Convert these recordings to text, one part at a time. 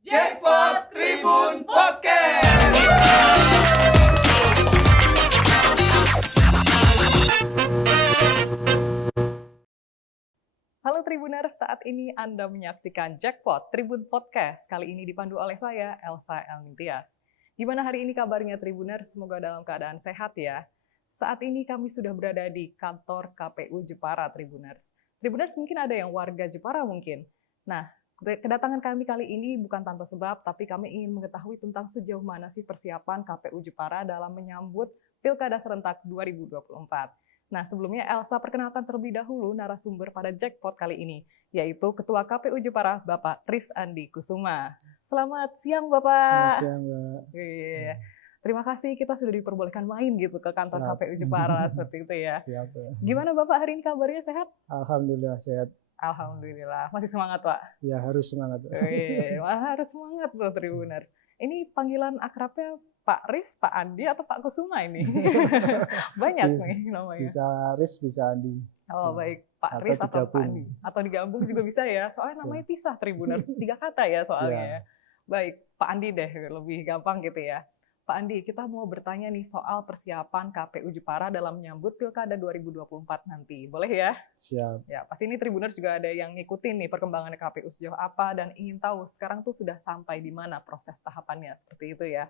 Jackpot Tribun Podcast. Halo Tribuners, saat ini Anda menyaksikan Jackpot Tribun Podcast. Kali ini dipandu oleh saya, Elsa Elmintias. Gimana hari ini kabarnya Tribuners? Semoga dalam keadaan sehat ya. Saat ini kami sudah berada di kantor KPU Jepara Tribuners. Tribuners mungkin ada yang warga Jepara mungkin. Nah, kedatangan kami kali ini bukan tanpa sebab, tapi kami ingin mengetahui tentang sejauh mana sih persiapan KPU Jepara dalam menyambut Pilkada Serentak 2024. Nah, sebelumnya Elsa perkenalkan terlebih dahulu narasumber pada Jackpot kali ini, yaitu Ketua KPU Jepara, Bapak Tris Andi Kusuma. Selamat siang, Bapak. Selamat siang, Mbak. Terima kasih kita sudah diperbolehkan main gitu ke kantor KPU Jepara seperti itu ya. Siap ya. Gimana Bapak hari ini kabarnya sehat? Alhamdulillah sehat. Alhamdulillah. Masih semangat, Pak? Ya harus semangat. Harus semangat loh Tribuners. Ini panggilan akrabnya Pak Riz, Pak Andi, atau Pak Kusuma ini? Banyak nih namanya. Bisa Riz, bisa Andi. Oh baik, Pak Riz atau Pak Andi. Atau digabung juga bisa ya, soalnya namanya pisah Tribuners. 3 kata ya soalnya. Baik, Pak Andi deh, lebih gampang gitu ya. Pak Andi, kita mau bertanya nih soal persiapan KPU Jepara dalam menyambut Pilkada 2024 nanti. Boleh ya? Siap. Ya, pasti ini Tribuners juga ada yang ngikutin nih perkembangan KPU sejauh apa dan ingin tahu sekarang tuh sudah sampai di mana proses tahapannya, seperti itu ya.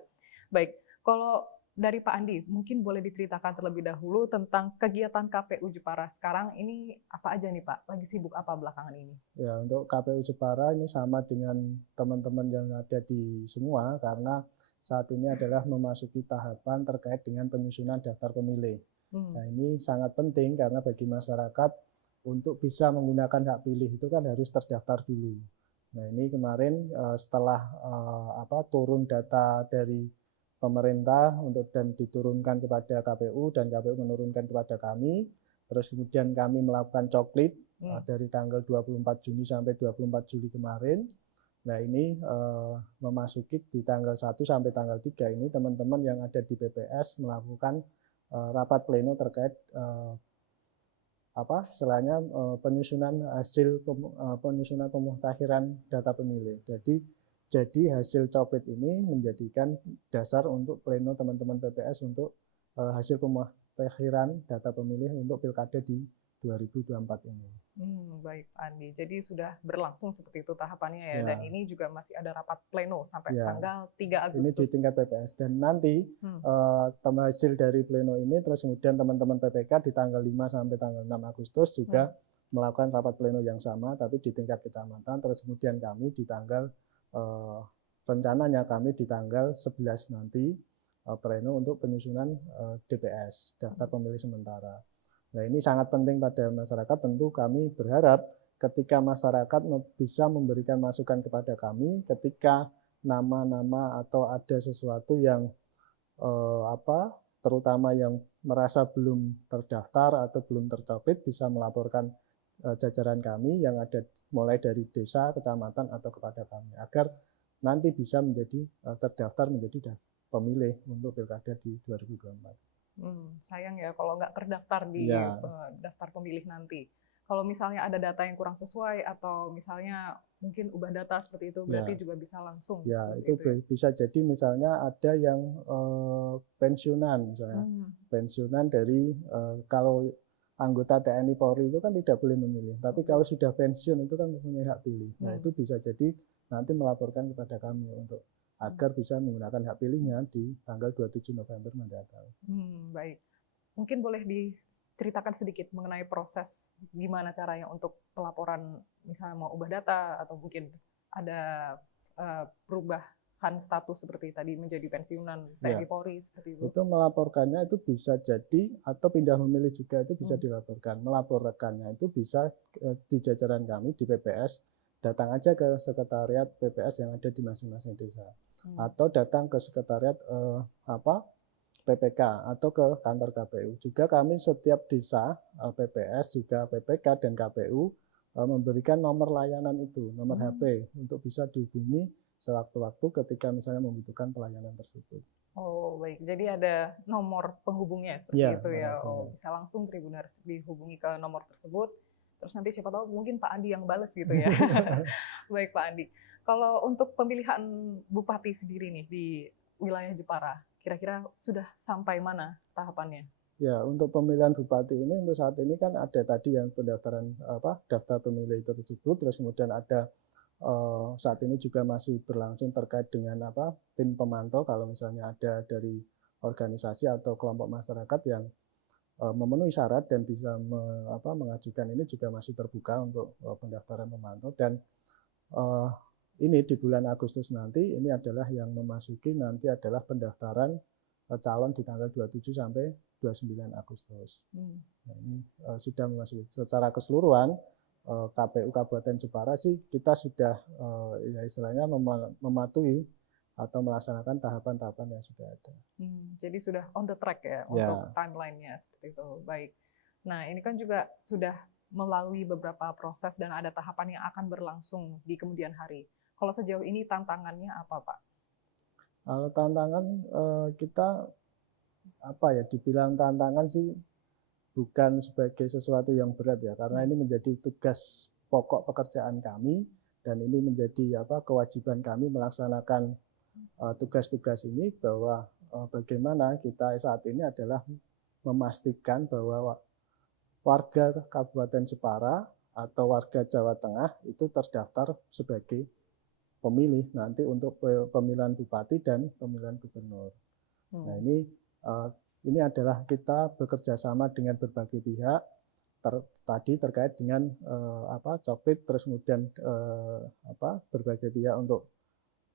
Baik, kalau dari Pak Andi, mungkin boleh diceritakan terlebih dahulu tentang kegiatan KPU Jepara sekarang ini apa aja nih Pak? Lagi sibuk apa belakangan ini? Ya, untuk KPU Jepara ini sama dengan teman-teman yang ada di semua, karena saat ini adalah memasuki tahapan terkait dengan penyusunan daftar pemilih. Nah, ini sangat penting karena bagi masyarakat untuk bisa menggunakan hak pilih itu kan harus terdaftar dulu. Nah, ini kemarin setelah turun data dari pemerintah dan diturunkan kepada KPU dan KPU menurunkan kepada kami, terus kemudian kami melakukan coklit dari tanggal 24 Juni sampai 24 Juli kemarin. Nah, ini memasuki di tanggal 1 sampai tanggal 3 ini teman-teman yang ada di PPS melakukan rapat pleno terkait penyusunan hasil penyusunan pemuktakiran data pemilih. Jadi hasil coklit ini menjadikan dasar untuk pleno teman-teman PPS untuk hasil pemuktakiran data pemilih untuk Pilkada di 2024 ini. Baik Pak Andi, jadi sudah berlangsung seperti itu tahapannya ya, dan ini juga masih ada rapat pleno sampai tanggal 3 Agustus. Ini di tingkat PPS, dan nanti hasil dari pleno ini terus kemudian teman-teman PPK di tanggal 5 sampai tanggal 6 Agustus juga melakukan rapat pleno yang sama, tapi di tingkat kecamatan, terus kemudian kami di tanggal rencananya kami di tanggal 11 nanti pleno untuk penyusunan DPS, daftar pemilih sementara. Nah, ini sangat penting pada masyarakat. Tentu kami berharap ketika masyarakat bisa memberikan masukan kepada kami ketika nama-nama atau ada sesuatu yang terutama yang merasa belum terdaftar atau belum tercoklit bisa melaporkan jajaran kami yang ada mulai dari desa, kecamatan atau kepada kami agar nanti bisa menjadi terdaftar menjadi pemilih untuk Pilkada di 2024. Sayang ya kalau nggak terdaftar di daftar pemilih nanti. Kalau misalnya ada data yang kurang sesuai atau misalnya mungkin ubah data seperti itu, berarti juga bisa langsung. Ya, itu bisa jadi misalnya ada yang pensiunan misalnya. Pensiunan dari kalau anggota TNI Polri itu kan tidak boleh memilih. Tapi kalau sudah pensiun itu kan mempunyai hak pilih. Nah, itu bisa jadi nanti melaporkan kepada kami untuk agar bisa menggunakan hak pilihnya di tanggal 27 November mendatang. Baik. Mungkin boleh diceritakan sedikit mengenai proses gimana caranya untuk pelaporan, misalnya mau ubah data atau mungkin ada perubahan status seperti tadi menjadi pensiunan TNI Polri seperti itu. Itu melaporkannya itu bisa jadi atau pindah memilih juga itu bisa dilaporkan. Melaporkannya itu bisa di jajaran kami di PPS, datang aja ke sekretariat PPS yang ada di masing-masing desa. Atau datang ke sekretariat PPK atau ke kantor KPU. Juga kami setiap desa PPS juga PPK dan KPU memberikan nomor layanan itu, nomor HP untuk bisa dihubungi sewaktu-waktu ketika misalnya membutuhkan pelayanan tersebut. Oh baik, jadi ada nomor penghubungnya seperti itu ya. Bisa langsung Tribuners dihubungi ke nomor tersebut. Terus nanti siapa tahu mungkin Pak Andi yang bales gitu ya. Baik Pak Andi. Kalau untuk pemilihan bupati sendiri nih di wilayah Jepara, kira-kira sudah sampai mana tahapannya? Ya, untuk pemilihan bupati ini untuk saat ini kan ada tadi yang pendaftaran daftar pemilih tersebut, terus kemudian ada saat ini juga masih berlangsung terkait dengan tim pemantau kalau misalnya ada dari organisasi atau kelompok masyarakat yang memenuhi syarat dan bisa mengajukan ini juga masih terbuka untuk pendaftaran pemantau dan ini di bulan Agustus nanti ini adalah yang memasuki nanti adalah pendaftaran calon di tanggal 27 sampai 29 Agustus. Nah, ini sudah memasuki secara keseluruhan KPU Kabupaten Jepara sih kita sudah ya istilahnya mematuhi atau melaksanakan tahapan-tahapan yang sudah ada. Jadi sudah on the track ya untuk timeline-nya seperti itu. Baik. Nah ini kan juga sudah melalui beberapa proses dan ada tahapan yang akan berlangsung di kemudian hari. Kalau sejauh ini tantangannya apa, Pak? Kalau tantangan kita dibilang tantangan sih bukan sebagai sesuatu yang berat ya, karena ini menjadi tugas pokok pekerjaan kami dan ini menjadi kewajiban kami melaksanakan tugas-tugas ini bahwa bagaimana kita saat ini adalah memastikan bahwa warga Kabupaten Jepara atau warga Jawa Tengah itu terdaftar sebagai pemilih nanti untuk pemilihan bupati dan pemilihan gubernur. Nah ini adalah kita bekerja sama dengan berbagai pihak tadi terkait dengan Coklit terus kemudian berbagai pihak untuk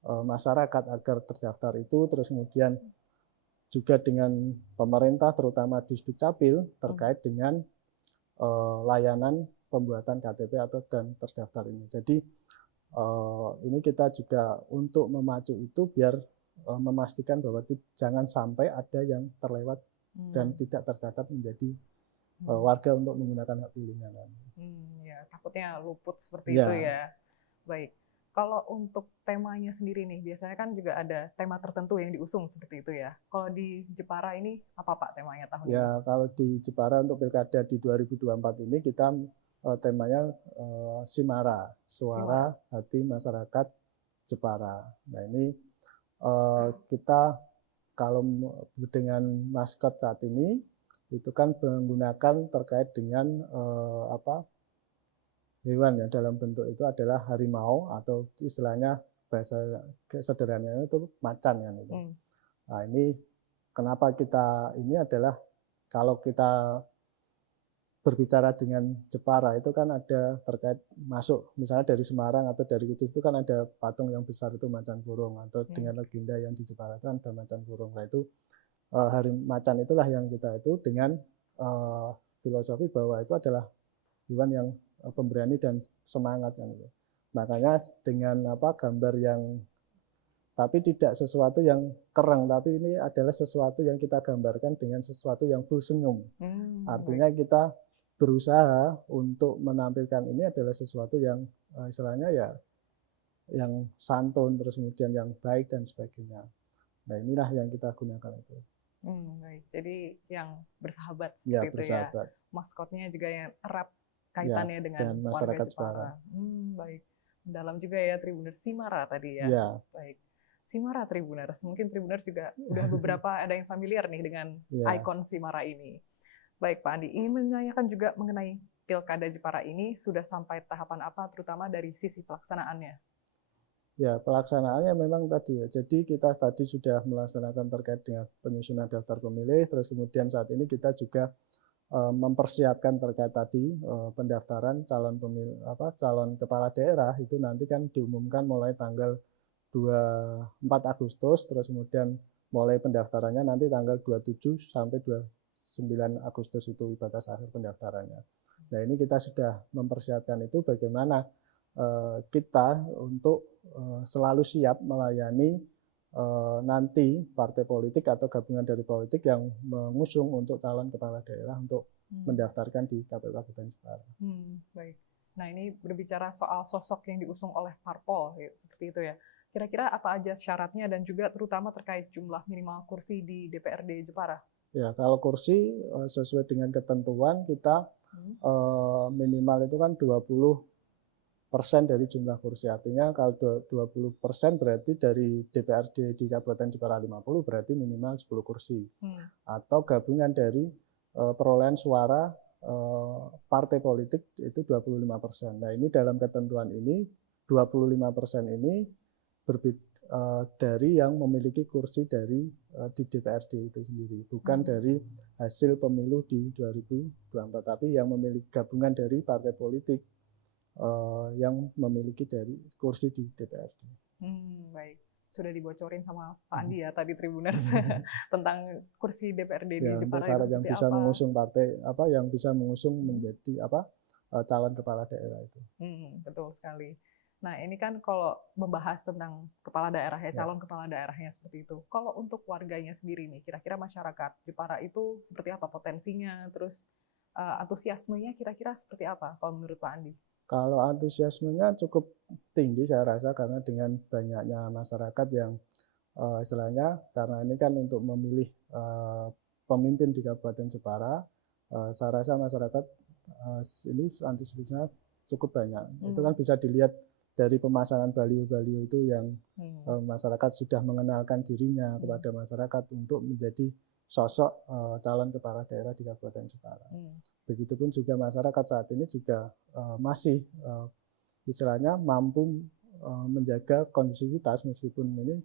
masyarakat agar terdaftar itu terus kemudian juga dengan pemerintah terutama di Dukcapil terkait dengan layanan pembuatan KTP atau dan terdaftar ini. Jadi ini kita juga untuk memacu itu biar memastikan bahwa jangan sampai ada yang terlewat dan tidak tercatat menjadi warga untuk menggunakan hak pilihnya. Ya, takutnya luput seperti itu ya. Baik. Kalau untuk temanya sendiri nih, biasanya kan juga ada tema tertentu yang diusung seperti itu ya. Kalau di Jepara ini apa Pak temanya tahun ini? Ya, kalau di Jepara untuk Pilkada di 2024 ini kita temanya Simara, Suara Hati Masyarakat Jepara. Nah ini kita kalau dengan maskot saat ini itu kan menggunakan terkait dengan hewan ya dalam bentuk itu adalah harimau atau istilahnya bahasa sederhananya itu macan kan itu. Nah ini kenapa kita ini adalah kalau kita berbicara dengan Jepara itu kan ada terkait masuk misalnya dari Semarang atau dari Kudus itu kan ada patung yang besar itu macan burung atau dengan legenda yang di Jepara itu kan ada macan burung. Nah itu macan itulah yang kita itu dengan filosofi bahwa itu adalah hewan yang pemberani dan semangat kan itu. Makanya dengan gambar yang tapi tidak sesuatu yang kereng, tapi ini adalah sesuatu yang kita gambarkan dengan sesuatu yang full senyum. Artinya kita berusaha untuk menampilkan ini adalah sesuatu yang istilahnya ya yang santun terus kemudian yang baik dan sebagainya. Nah inilah yang kita gunakan itu. Baik. Jadi yang bersahabat ya, seperti bersahabat. Ya. Maskotnya juga yang erat kaitannya dengan masyarakat Jepara. Baik. Dalam juga ya Tribuners Simara tadi ya. Ya. Baik. Simara Tribuners. Mungkin Tribuners juga udah beberapa ada yang familiar nih dengan ikon Simara ini. Baik Pak Andi, ingin menanyakan juga mengenai Pilkada Jepara ini sudah sampai tahapan apa, terutama dari sisi pelaksanaannya? Ya, pelaksanaannya memang tadi ya. Jadi kita tadi sudah melaksanakan terkait dengan penyusunan daftar pemilih, terus kemudian saat ini kita juga mempersiapkan terkait tadi pendaftaran calon pemilih calon kepala daerah itu nanti kan diumumkan mulai tanggal 24 Agustus, terus kemudian mulai pendaftarannya nanti tanggal 27 sampai 9 Agustus itu batas akhir pendaftarannya. Nah ini kita sudah mempersiapkan itu bagaimana kita untuk selalu siap melayani nanti partai politik atau gabungan dari politik yang mengusung untuk calon kepala daerah untuk mendaftarkan di KPU Kabupaten Jepara. Baik. Nah ini berbicara soal sosok yang diusung oleh parpol ya, seperti itu ya. Kira-kira apa aja syaratnya dan juga terutama terkait jumlah minimal kursi di DPRD Jepara? Ya, kalau kursi sesuai dengan ketentuan kita minimal itu kan 20% dari jumlah kursi. Artinya kalau 20% berarti dari DPRD di Kabupaten Jepara 50 berarti minimal 10 kursi. Atau gabungan dari perolehan suara partai politik itu 25%. Nah, ini dalam ketentuan ini 25% ini dari yang memiliki kursi dari di DPRD itu sendiri, bukan dari hasil pemilu di 2024, tapi yang memiliki gabungan dari partai politik yang memiliki dari kursi di DPRD. Baik, sudah dibocorin sama Pak Andi ya tadi Tribuners tentang kursi DPRD di Ya, untuk Jepara syarat itu yang seperti bisa apa? mengusung partai yang bisa mengusung menjadi calon kepala daerah itu. Betul sekali. Nah, ini kan kalau membahas tentang kepala daerah ya, calon kepala daerahnya seperti itu. Kalau untuk warganya sendiri nih, kira-kira masyarakat Jepara itu seperti apa potensinya, terus antusiasmenya kira-kira seperti apa kalau menurut Pak Andi? Kalau antusiasmenya cukup tinggi saya rasa, karena dengan banyaknya masyarakat yang istilahnya, karena ini kan untuk memilih pemimpin di Kabupaten Jepara, saya rasa masyarakat ini antusiasmenya cukup banyak. Itu kan bisa dilihat dari pemasangan baliho-baliho itu yang masyarakat sudah mengenalkan dirinya kepada masyarakat untuk menjadi sosok calon kepala daerah di Kabupaten Jepara. Begitupun juga masyarakat saat ini juga masih istilahnya mampu menjaga kondisivitas meskipun ini.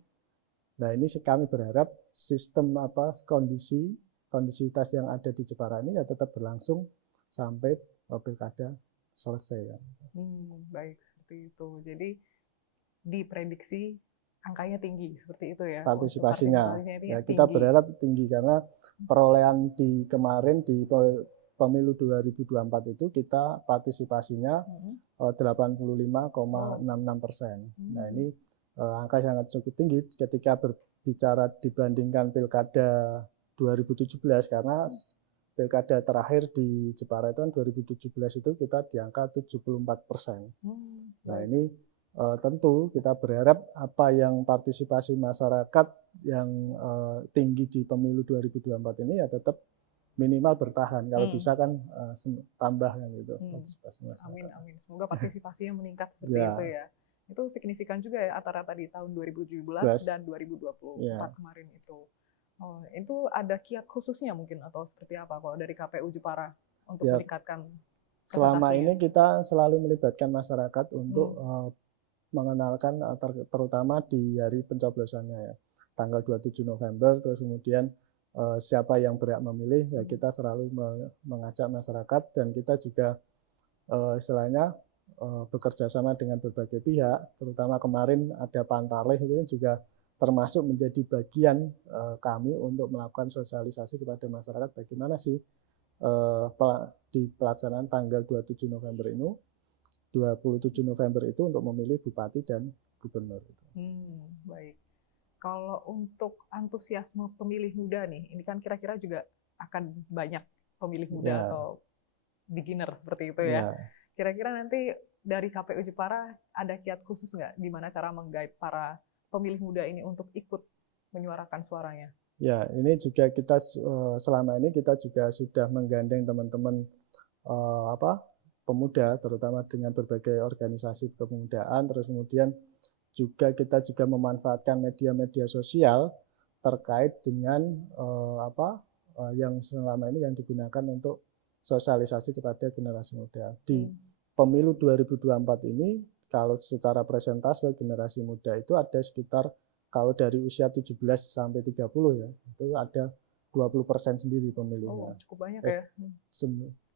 Nah, ini kami berharap sistem kondisivitas yang ada di Jepara ini ya tetap berlangsung sampai pilkada selesai. Baik, seperti itu. Jadi diprediksi angkanya tinggi seperti itu ya. Partisipasinya ya kita berharap tinggi, karena perolehan di kemarin di pemilu 2024 itu kita partisipasinya 85,66%. Nah, ini angka sangat cukup tinggi ketika berbicara dibandingkan pilkada 2017, karena pilkada terakhir di Jepara itu kan 2017 itu kita di angka 74%. Nah, ini tentu kita berharap apa yang partisipasi masyarakat yang tinggi di pemilu 2024 ini ya tetap minimal bertahan. Kalau bisa kan tambah kan gitu partisipasi masyarakat. Amin. Semoga partisipasinya meningkat seperti itu ya. Itu signifikan juga ya rata-rata di tahun 2017 dan 2024 kemarin itu. Itu ada kiat khususnya mungkin atau seperti apa kalau dari KPU Jepara untuk meningkatkan selama ini kita selalu melibatkan masyarakat untuk mengenalkan terutama di hari pencoblosannya ya, tanggal 27 November, terus kemudian siapa yang berhak memilih ya kita selalu mengajak masyarakat, dan kita juga istilahnya bekerja sama dengan berbagai pihak, terutama kemarin ada Pantarlih itu juga termasuk menjadi bagian kami untuk melakukan sosialisasi kepada masyarakat bagaimana sih di pelaksanaan tanggal 27 November ini, 27 November itu untuk memilih bupati dan gubernur. Baik. Kalau untuk antusiasme pemilih muda nih, ini kan kira-kira juga akan banyak pemilih muda atau beginner seperti itu ya. Kira-kira nanti dari KPU Jepara ada kiat khusus nggak gimana cara meng-guide para pemilih muda ini untuk ikut menyuarakan suaranya? Ya, ini juga kita selama ini kita juga sudah menggandeng teman-teman pemuda, terutama dengan berbagai organisasi kepemudaan, terus kemudian juga kita juga memanfaatkan media-media sosial terkait dengan yang selama ini yang digunakan untuk sosialisasi kepada generasi muda. Di pemilu 2024 ini kalau secara persentase generasi muda itu ada sekitar, kalau dari usia 17 sampai 30 ya, itu ada 20% sendiri pemilihnya. Cukup banyak ya.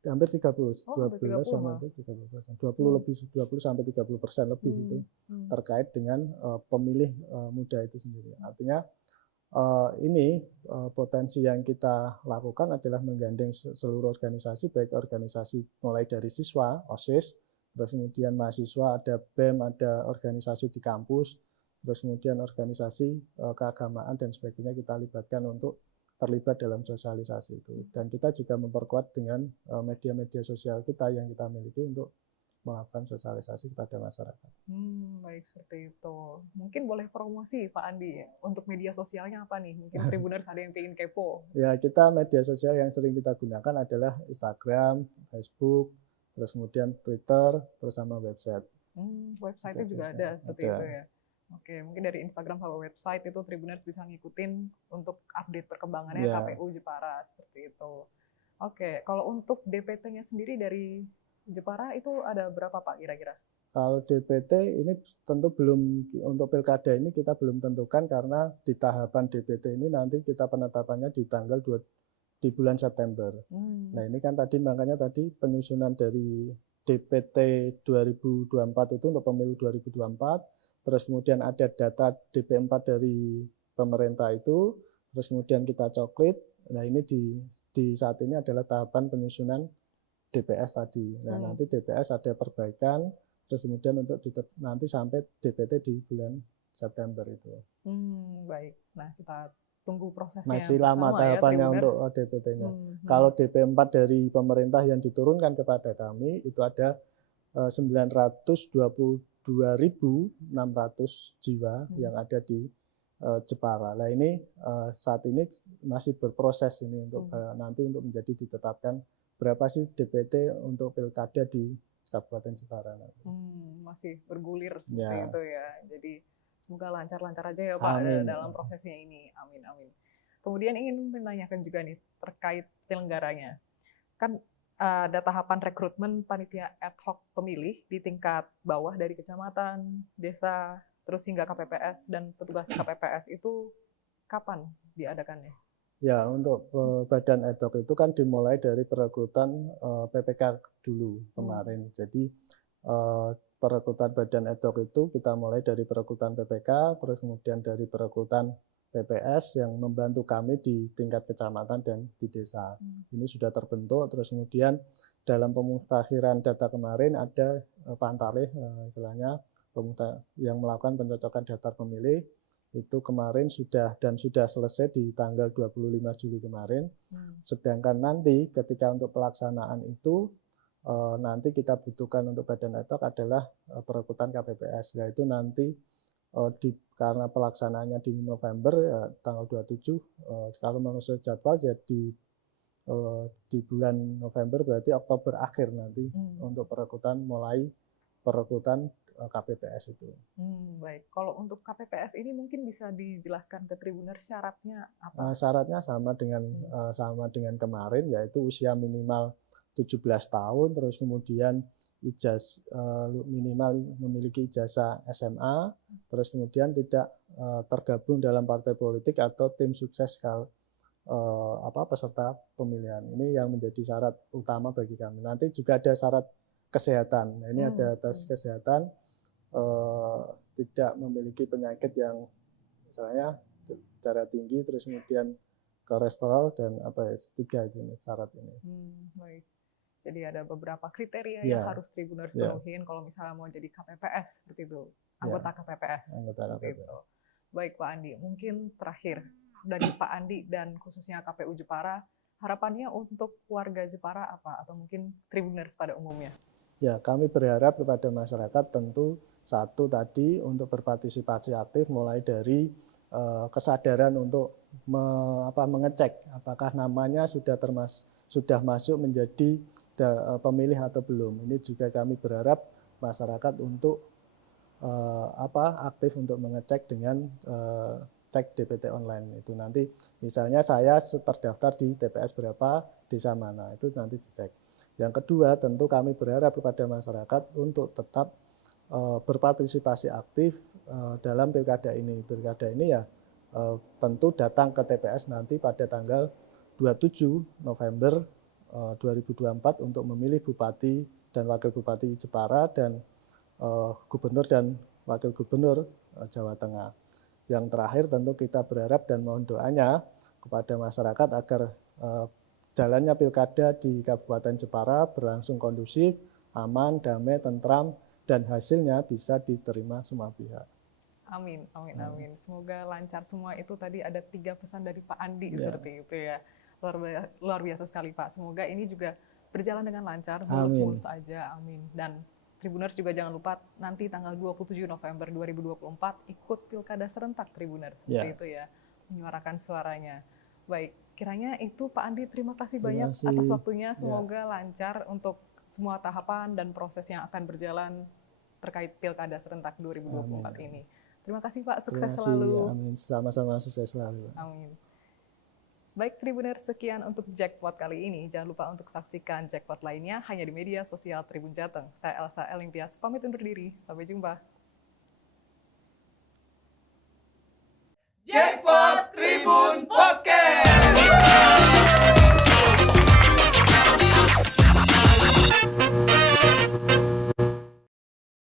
Hampir 30, 12 sampai 30%. 20 sampai 30% lebih itu terkait dengan pemilih muda itu sendiri. Artinya ini potensi yang kita lakukan adalah menggandeng seluruh organisasi, baik organisasi mulai dari siswa, OSIS, terus kemudian mahasiswa, ada BEM, ada organisasi di kampus, terus kemudian organisasi keagamaan dan sebagainya kita libatkan untuk terlibat dalam sosialisasi itu. Dan kita juga memperkuat dengan media-media sosial kita yang kita miliki untuk melakukan sosialisasi kepada masyarakat. Baik, seperti itu. Mungkin boleh promosi Pak Andi untuk media sosialnya apa nih? Mungkin Tribuners ada yang pengen kepo. Ya, kita media sosial yang sering kita gunakan adalah Instagram, Facebook, terus kemudian Twitter, terus sama website. Website-nya juga ada seperti itu ya. Oke, mungkin dari Instagram sama website itu Tribuners bisa ngikutin untuk update perkembangannya KPU Jepara seperti itu. Oke, kalau untuk DPT-nya sendiri dari Jepara itu ada berapa Pak kira-kira? Kalau DPT ini tentu belum, untuk pilkada ini kita belum tentukan karena di tahapan DPT ini nanti kita penetapannya di tanggal 2 di bulan September. Nah ini kan tadi makanya tadi penyusunan dari DPT 2024 itu untuk pemilu 2024, terus kemudian ada data DP4 dari pemerintah itu, terus kemudian kita coklit. Nah ini di saat ini adalah tahapan penyusunan DPS tadi. Nah nanti DPS ada perbaikan, terus kemudian untuk nanti sampai DPT di bulan September itu. Baik. Nah kita tunggu prosesnya. Masih lama tahapannya ya, untuk DPT-nya. Kalau DP4 dari pemerintah yang diturunkan kepada kami itu ada 922.600 jiwa yang ada di Jepara. Nah ini saat ini masih berproses ini untuk nanti untuk menjadi ditetapkan berapa sih DPT untuk pilkada di Kabupaten Jepara. Masih bergulir seperti itu ya. Jadi semoga lancar-lancar aja ya Pak dalam prosesnya ini. Amin, amin. Kemudian ingin menanyakan juga nih terkait penyelenggaranya. Kan ada tahapan rekrutmen panitia ad hoc pemilih di tingkat bawah dari kecamatan, desa, terus hingga KPPS dan petugas KPPS itu kapan diadakannya? Ya, untuk badan ad hoc itu kan dimulai dari perekrutan PPK dulu kemarin. Jadi perekrutan badan ad hoc itu kita mulai dari perekrutan PPK, terus kemudian dari perekrutan PPS yang membantu kami di tingkat kecamatan dan di desa. Ini sudah terbentuk, terus kemudian dalam pemutahiran data kemarin ada Pantarlih, istilahnya yang melakukan pencocokan daftar pemilih, itu kemarin sudah selesai di tanggal 25 Juli kemarin. Sedangkan nanti ketika untuk pelaksanaan itu, nanti kita butuhkan untuk badan ad hoc adalah perekrutan KPPS. Nah itu nanti karena pelaksanaannya di November tanggal 27, kalau menurut jadwal jadi di bulan November berarti Oktober akhir nanti untuk mulai perekrutan KPPS itu. Baik, kalau untuk KPPS ini mungkin bisa dijelaskan ke Tribuner syaratnya apa? Syaratnya sama dengan kemarin, yaitu usia minimal 17 tahun, terus kemudian minimal memiliki ijazah SMA, terus kemudian tidak tergabung dalam partai politik atau tim sukses peserta pemilihan. Ini yang menjadi syarat utama bagi kami. Nanti juga ada syarat kesehatan. Nah, ini ada tes kesehatan, tidak memiliki penyakit yang misalnya darah tinggi, terus kemudian kolesterol dan tiga jenis syarat ini. Baik. Jadi ada beberapa kriteria yang harus Tribuners penuhin kalau misalnya mau jadi KPPS seperti itu, anggota KPPS. Itu. Baik Pak Andi, mungkin terakhir dari Pak Andi dan khususnya KPU Jepara, harapannya untuk warga Jepara apa atau mungkin Tribuners pada umumnya? Ya, kami berharap kepada masyarakat tentu satu tadi untuk berpartisipasi aktif mulai dari kesadaran untuk mengecek apakah namanya sudah masuk menjadi pemilih atau belum. Ini juga kami berharap masyarakat untuk aktif untuk mengecek dengan cek DPT online itu. Nanti misalnya saya terdaftar di TPS berapa, desa mana, itu nanti dicek. Yang kedua, tentu kami berharap kepada masyarakat untuk tetap berpartisipasi aktif dalam pilkada ini. Pilkada ini ya tentu datang ke TPS nanti pada tanggal 27 November 2024 untuk memilih Bupati dan Wakil Bupati Jepara dan Gubernur dan Wakil Gubernur Jawa Tengah. Yang terakhir tentu kita berharap dan mohon doanya kepada masyarakat agar jalannya pilkada di Kabupaten Jepara berlangsung kondusif, aman, damai, tentram, dan hasilnya bisa diterima semua pihak. Amin, amin, amin. Semoga lancar semua. Itu tadi ada 3 pesan dari Pak Andi seperti itu ya. Luar biasa sekali Pak. Semoga ini juga berjalan dengan lancar, mulus-mulus aja. Amin. Dan Tribuners juga jangan lupa nanti tanggal 27 November 2024 ikut Pilkada Serentak Tribuners. Seperti itu ya, menyuarakan suaranya. Baik, kiranya itu Pak Andi, terima kasih banyak atas waktunya. Semoga lancar untuk semua tahapan dan proses yang akan berjalan terkait Pilkada Serentak 2024 Amin. ini. Terima kasih Pak, sukses Terima kasih, selalu. amin. Sama-sama sukses selalu. Amin. Baik Tribuner, sekian untuk Jackpot kali ini. Jangan lupa untuk saksikan Jackpot lainnya hanya di media sosial Tribun Jateng. Saya Elsa Elintias, pamit undur diri. Sampai jumpa. Jackpot Tribun Podcast.